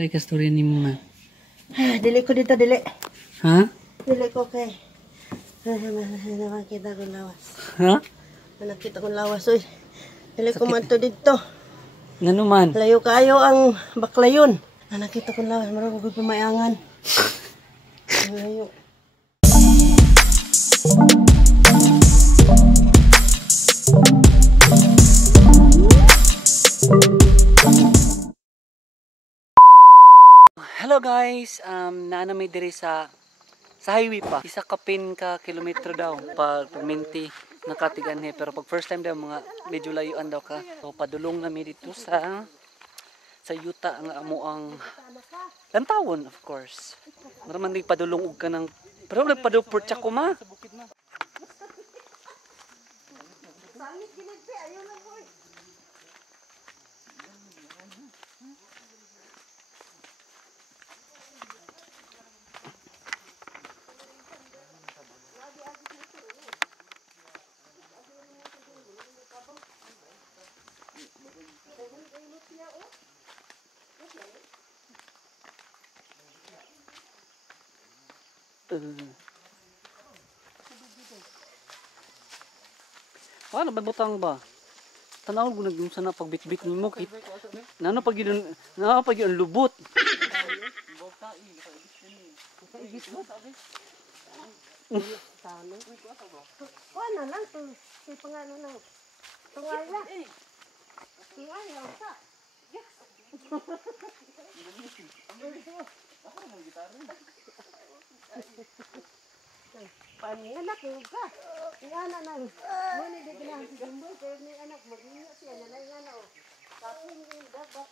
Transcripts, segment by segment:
Say ka story ni mo nga. Dili ko dito, dili. Ha? Dili ko kay. Nakakita ko lawas. Ha? Nakita ko lawas, uy. Dili ko man to dito. Ngano man? Layo kayo ang baklayon. Nakita ko lawas, marami ko pumayangan. Layo. Hello guys, naana may diri sa highway pa. Isa kapin ka kilometro daw pag minti nakatigan he, pero pag first time daw mga medyo layuan daw ka. So padulong nami dito sa yuta nga amo ang lantawon, of course. Maraman di padulong og ka ng pero nagpaduport siya ko ma. Ano ba butang ba? Tanaw ko nagdum sana pagbitbit nimo kit. Nano pag yun lubot. Ano lang to? Si pangano lang. Tungala. Tungala sa. Anak ka. Yung anak na. Muna di ginahan si Jumbo. Pero may anak mag-ingat siya. Nalay nga na o. Tapos yung bata.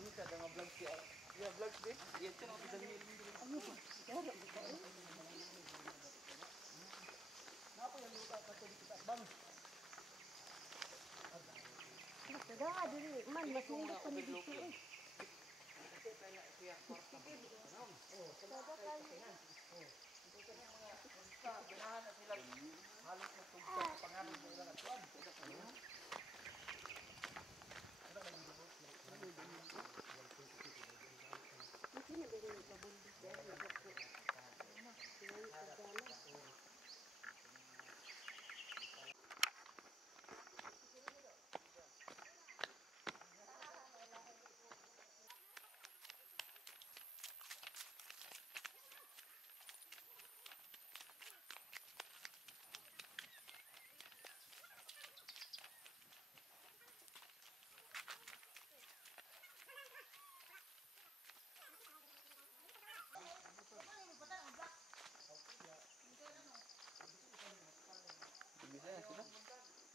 Ini ka mga vlog siya. Yeah, vlog din. Yan siya mga bidang nilin. Kada dili man masundot pa ni dito eh.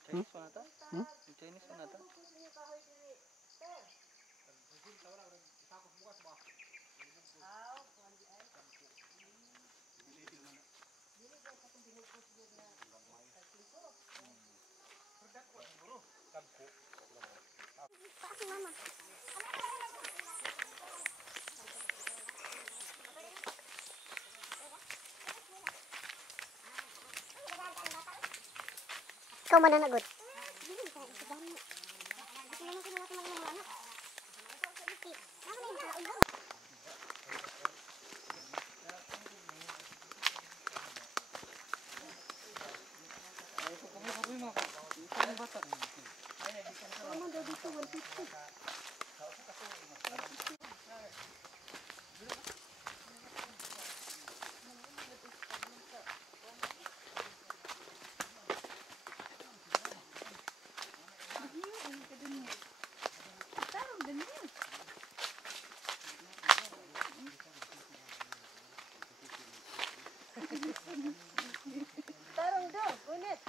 Chinese pa nata? Chinese pa nata? Ikaw mananagot. Tarong daw, ulit.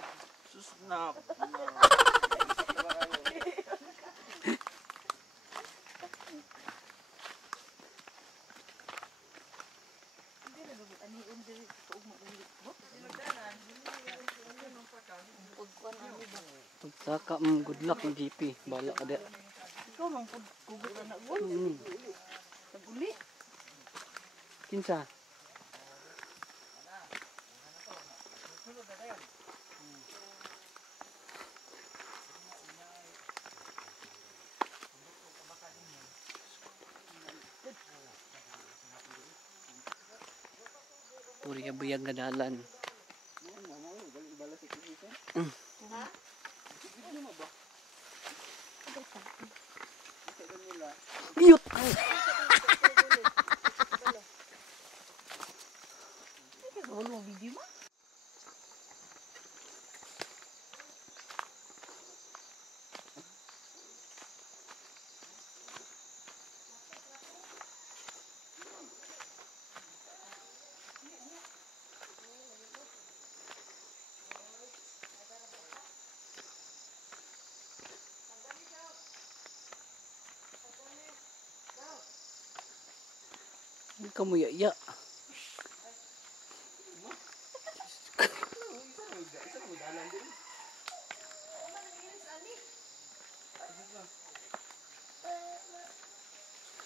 Susnap. Saka good luck ng GP. Bala ka di. Ikaw mang kugot anak mo. Naguli. Kinsa? Puri buyag nga dalan. Iyot! Wala video mo? Kamuyaya.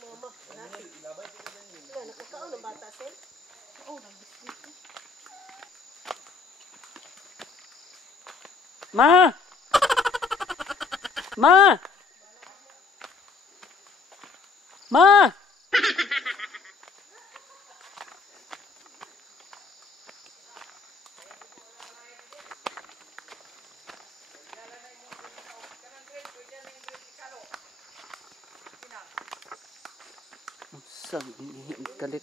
Mama, nasi. Wala, nakakaon ng bata, sir. Oo, nag-biscuit. Ma! Ma! Ma! Sag, kalit.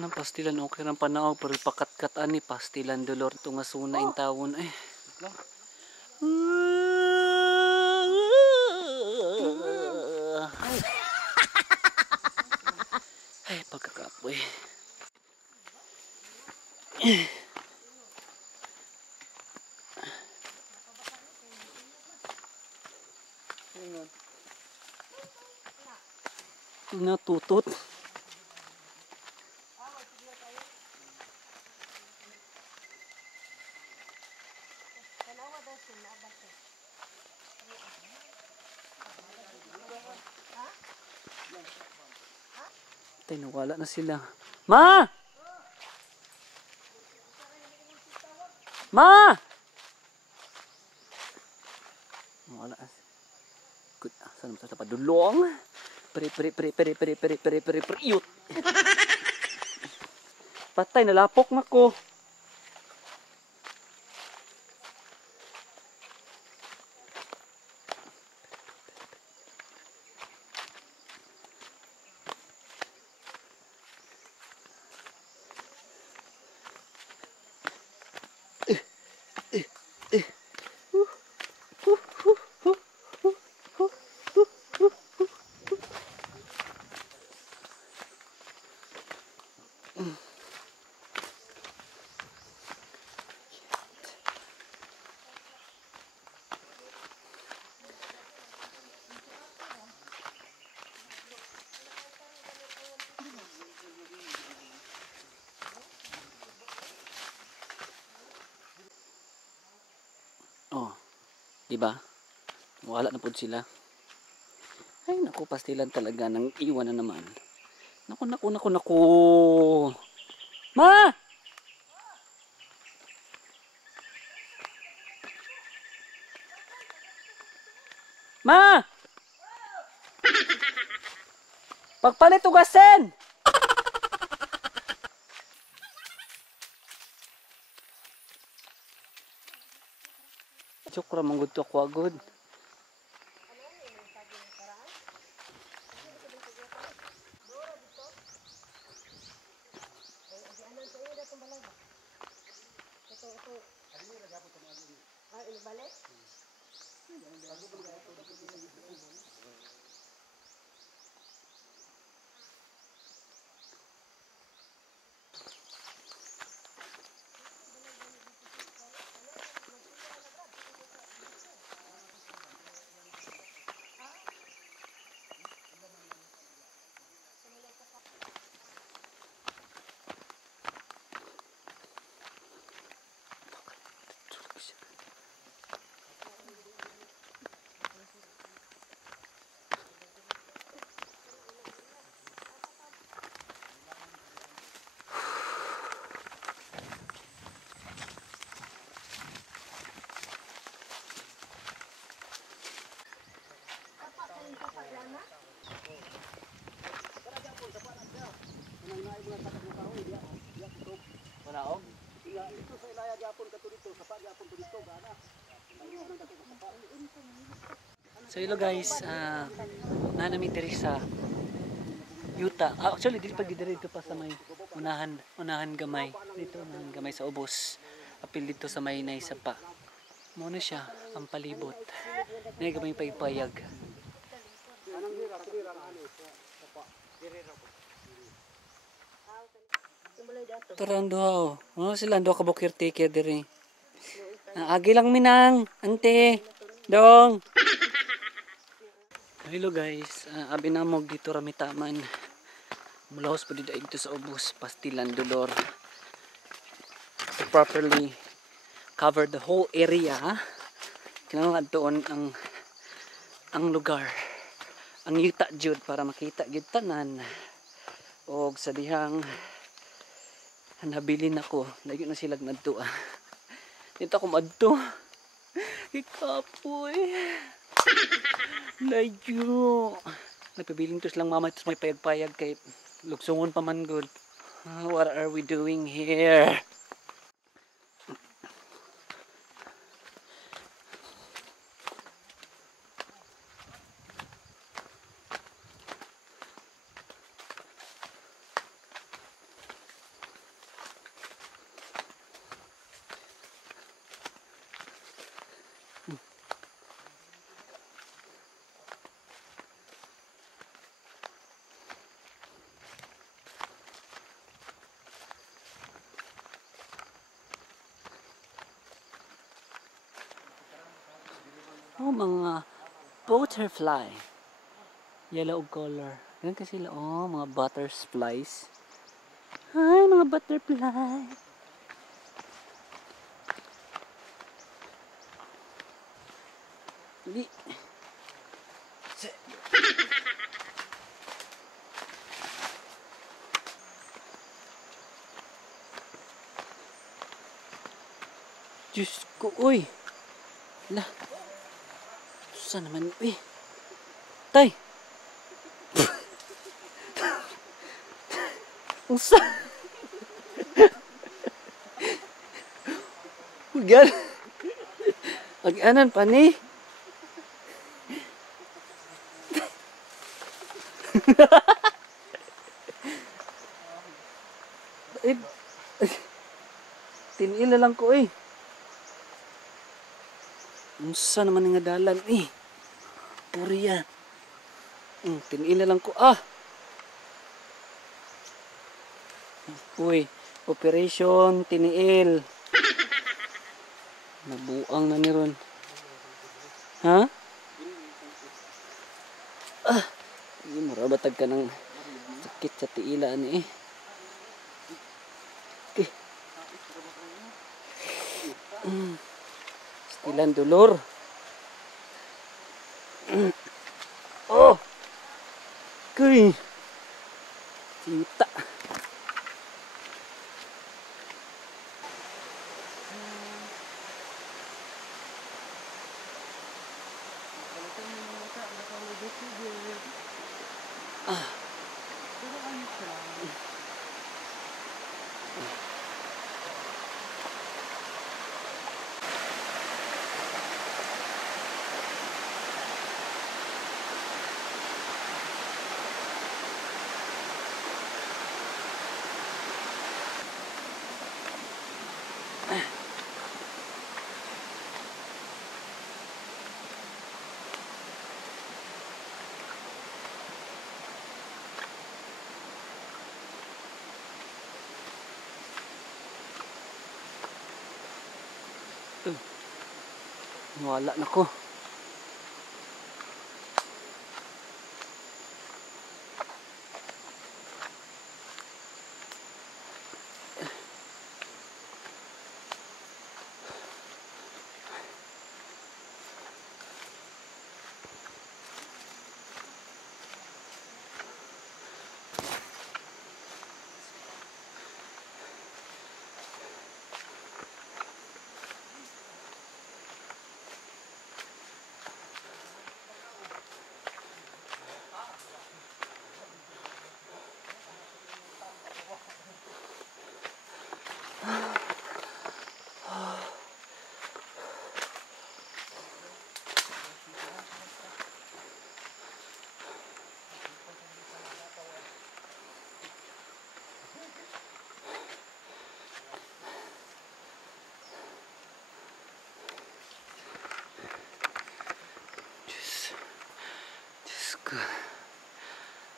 Nang pastilan okay ng panahon pero pakatkat ani pastilan dolor tunga suna in tawon ay. Ay pagkakapoy. Natutot. Tay, nawala na sila. Ma! Ma! Nawala na. Good. Saan mo sa padulong? Peri. Iyot. Patay, nalapok na ko. Oh, di ba? Wala na po sila. Ay, naku, pastilan talaga nang iwan na naman. Naku. Ma! Ma! Pagpalit ugasin! Chokra manggod to ako agad. So hello guys, nanami diri sa Yuta. Actually dili pa dito pa sa may unahan gamay. Dito unahan gamay sa ubos. Apil dito sa may nay pa. Mo na siya ang palibot. Nay gamay paypayag. Turando ho. Oh, sila ando ka bukir take diri. Agi lang minang, ante. Dong. Hello guys, abi namog dito rami taman. Mulahos pa dito sa ubos, pastilan dolor. To properly cover the whole area. Kinahanglan doon ang lugar. Ang yuta jud para makita gid tanan. Og sa dihang nabilin ako, layo na sila ngadto. Dito ako madto. Ikapoy. Layo. Nagpabiling tos lang mama, tos may payag-payag kay luksungon pa man good. What are we doing here? Oh, mga butterfly. Yellow color. Ganun kasi sila. Oh, mga butterflies. Hi, mga butterfly. Di. Diyos ko, uy. Lah. Saan naman, uy. Tay. Usa. Ugal. Ag-anan pa ni. Tinila lang ko eh. Unsa naman nga dalan eh. Puriya. Tinila lang ko Uy, operation tiniil. Nabuang na ni ron. Ha? Hindi marabatag ka ng sakit sa tiila ni eh. Okay. Stilan dolor. Oh. Kuy. Sita. Wala na ko.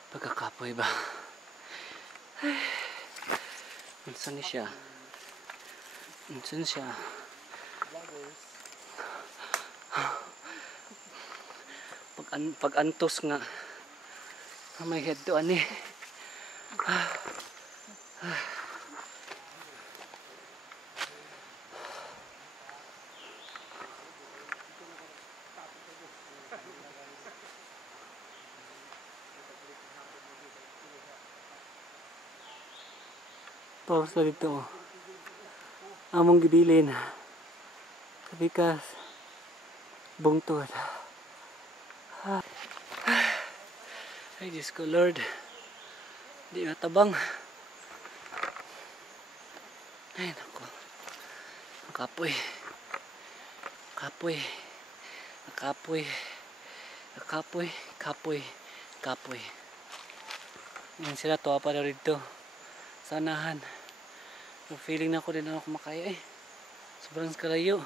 Pagkakapoy ba? Unsan ni siya? Unsan siya? Pag antos nga. May head to ani. Tapos na dito. Among gibilin. Kabikas. Bungtod. Ay, Diyos ko, Lord. Di natabang. Ay, naku. Kapoy. Kapoy. Kapoy. Kapoy. Kapoy. Kapoy. Yan sila, tuwa pa daw dito. Sanahan. Yung feeling na ako din na ako makaya eh. Sobrang kalayo.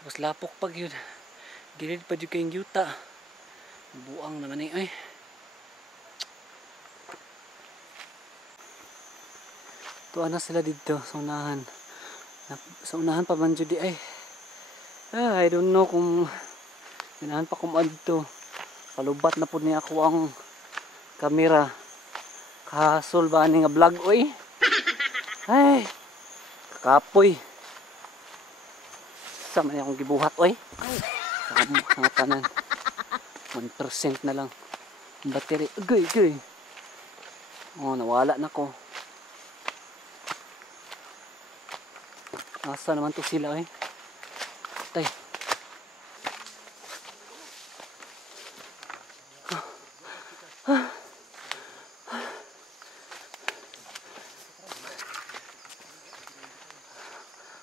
Tapos lapok pag yun. Gilid pa dyan kayong yuta. Buang naman eh. Ay. Tuwa na sila dito sa unahan. Sa unahan pa man dyan di ay. I don't know kung minahan pa kung dito. Kalubat na po niya ako ang kamera. Kahasol ba ni nga vlog oy? Ay. Kakapoy. Sama niya akong gibuhat oy. Sama mga tanan. 1% na lang. Ang battery. Agay. Oh, nawala na ko. Asa naman to sila eh. Tay.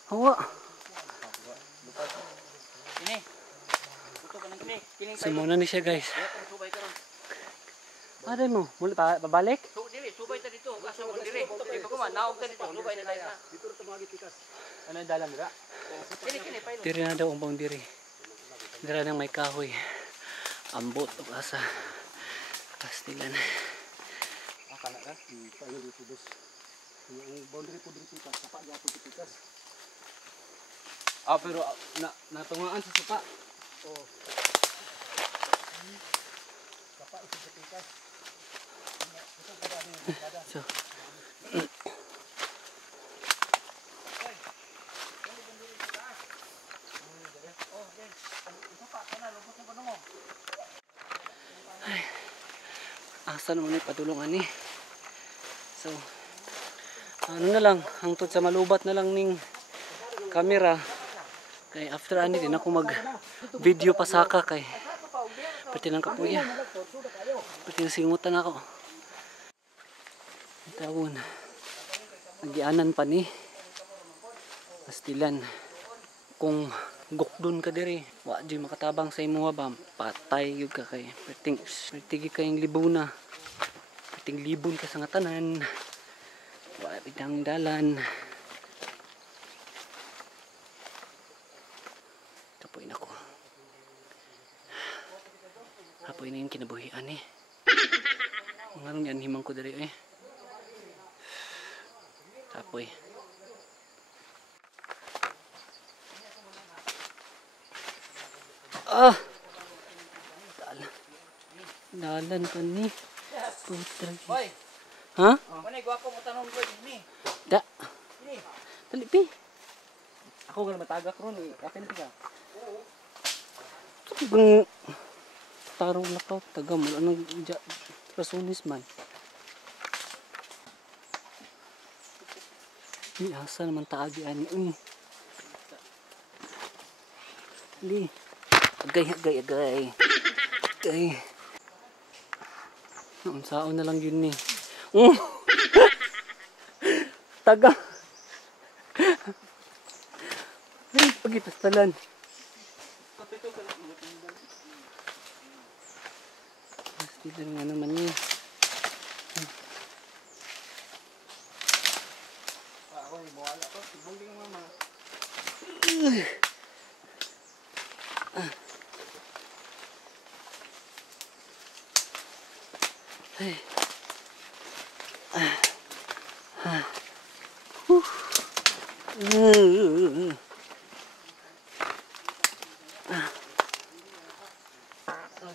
Hawa. Ini. Tutok ka ng kini. Sumuna ni siya guys. Aday mo, muli pa babalik? Dili, subay ta dito. Asa mo dili? Iba ko man naog ta dito. Subay na na. Dito ra tumagi tikas. Ano yung dalan dira? Kini pailo. Diri na daw ang boundary. Dira nang may kahoy. Ambot o asa. Kastilan. Akala ka, pailo dito dos. Yung boundary po dito tikas, sapa gyapon tikas. Ah, pero natungaan sa suka. Oh. Sapa ito tikas. So. Ay, asa naman yung padulungan ni. So, ano na lang, hangtod sa malubat na lang ning kamera. Kay after ani din ako mag video pasaka kay pati ng kapuya. Pati ng singutan ako. Tawon. Nagianan pa ni. Pastilan. Kung gukdon ka diri, wa di makatabang sa imo ba, patay gyud ka kay. Perting kayong libuna. Perting libon ka sa nga tanan. Wa bidang dalan. Kapoy na ko. Kapoy na yung kinabuhian eh. Ngarong yan himang ko diri eh. Kapoy. Ah! Dalan pa ni. Putra. Hoy, Ha? manay gwapo mo tanong ko ni. Da. Ni. Dali pi. Ako nga matagak ron eh. Kapin ka. Bang tarong lakaw taga mo anong rasunis man. Ni asa naman taagi ani. Li. Agay. Unsaon na lang yun ni. Taga. Ay, pagipastalan. Pastilan nga naman yun. Ako ni mawala to. Sibong din mama. Ay. Oh.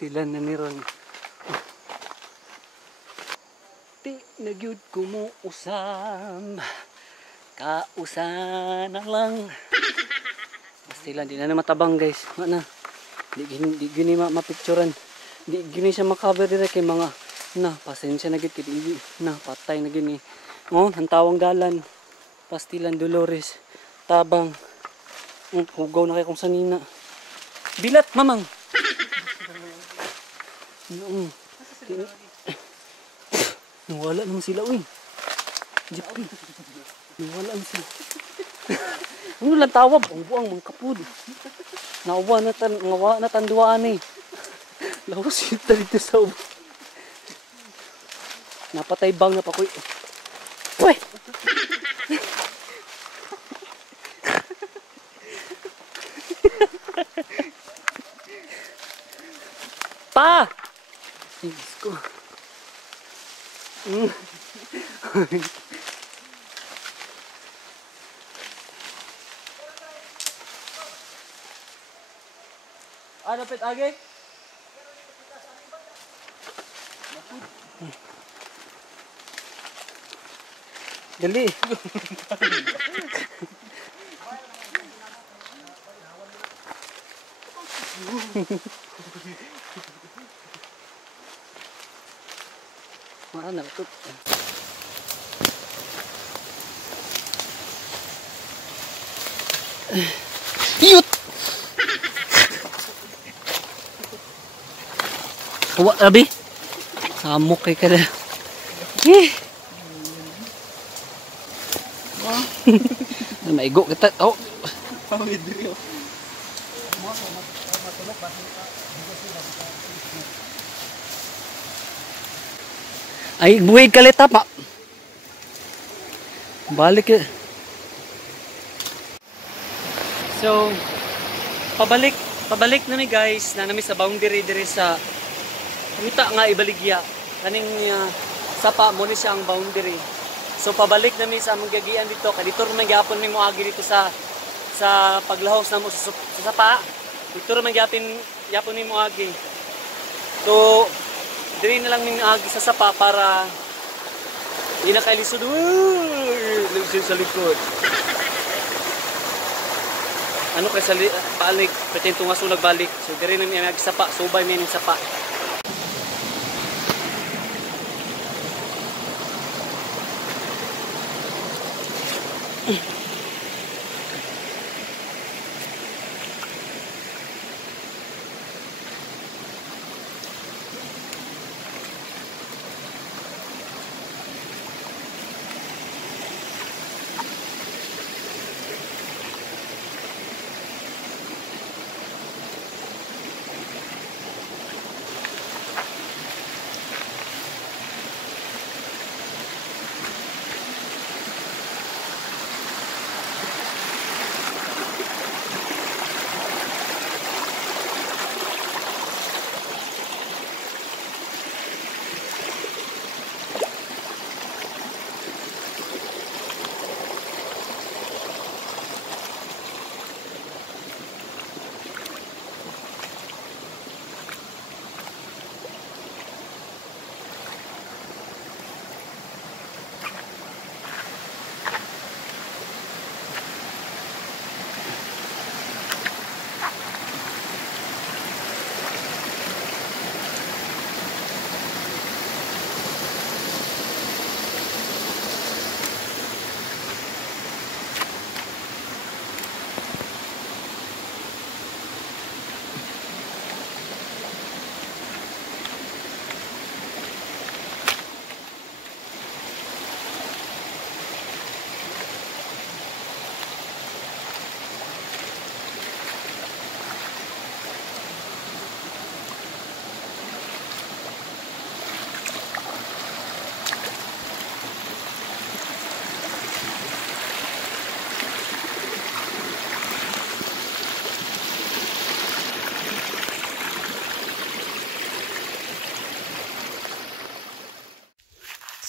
Tilan na ni Ron. Di nagyud ko mo usam. Kausan na lang. Pastilan, di na matabang guys. Mana? Di gini mapicturean. Di gini siya makaver dire kay mga na pasensya na gid kay na patay na gini. Oh, ang tawang dalan. Pastilan Dolores. Tabang. Hugaw na kay kung sanina. Bilat mamang. Nawala naman sila, uy. Jeepy. Nawala naman sila. Ano lang tawab? Ang buang mga kapud. Nawa na tanduaan eh. Lawas yun dito sa ubo. Napatay bang na pa ko. Uy! Pa! Diyos ko. Ano pet age? Dali. Mana tu? Yut. Kawa abi. Samok kay kada. Maigo kita. Oh. Ay, buhay kalita pa. Balik eh. So, pabalik na mi guys, na nami sa boundary diri sa Muta nga ibaligya. Kaning sapa mo ni siya ang boundary. So pabalik na mi sa among gagian dito. Kadito man gyapon mi moagi dito sa paglahos na mo sa sapa. Dito man gyapon mi moagi. So diri na lang mi agi sa sapa para di na kay lisod. Lisod sa likod. Ano kay sa paalik pretendo nga sulag balik. So diri na mi agi sapa, subay mi ning sapa.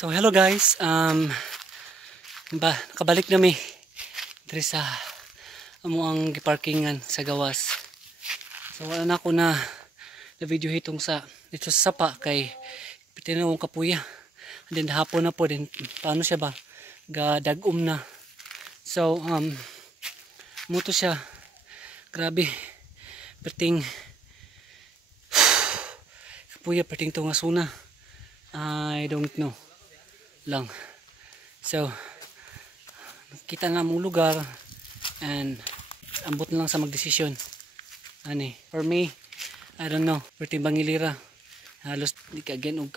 So hello guys, nakabalik nami diri sa amo ang giparkingan sa gawas. So wala na ako na video hitong sa dito sa sapa kay pitinawong kapuya. And then hapon na po din paano siya ba gadagom na. So muto siya. Grabe. Perting kapuya perting tungasuna. I don't know lang. So kita na mong lugar and ambot na lang sa magdesisyon. Ani, for me, I don't know, perting bangilira. Halos di ka ginog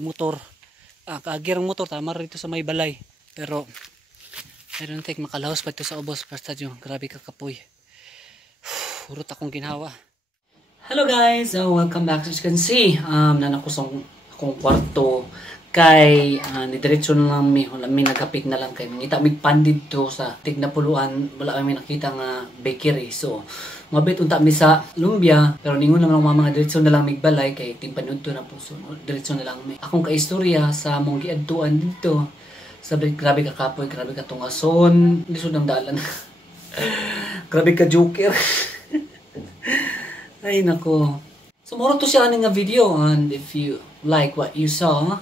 motor. Kaagir ang motor tama rito sa may balay. Pero I don't think makalahos pa ito sa ubos basta yung grabe ka kapoy. Urot akong ginawa. Hello guys, welcome back. As you can see, nanakusong akong kwarto kay nidiretso na lang may nagkapit na lang kay ngita mig pandid to sa Tignapuluan, wala kami nakita nga bakery. So mabit unta mi sa lumbia pero ningon naman ang mga diretso na lang mig balay kay timpanud to na puso. Diretso na lang mi akong kaistorya sa mong giadtuan dito. Sabi grabe ka kapoy, grabe ka tungason, lisod ng dalan. Grabe ka joker. Ay nako. So moro to siya nga video, and if you like what you saw,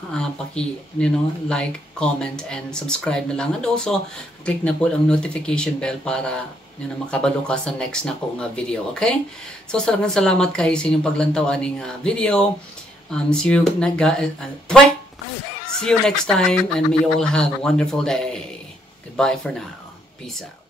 like, comment and subscribe na lang, and also click na po ang notification bell para makabalo ka sa next na ko nga video, okay? So salamat kay sa inyong paglantaw aning video. See you next time, and may you all have a wonderful day. Goodbye for now. Peace out.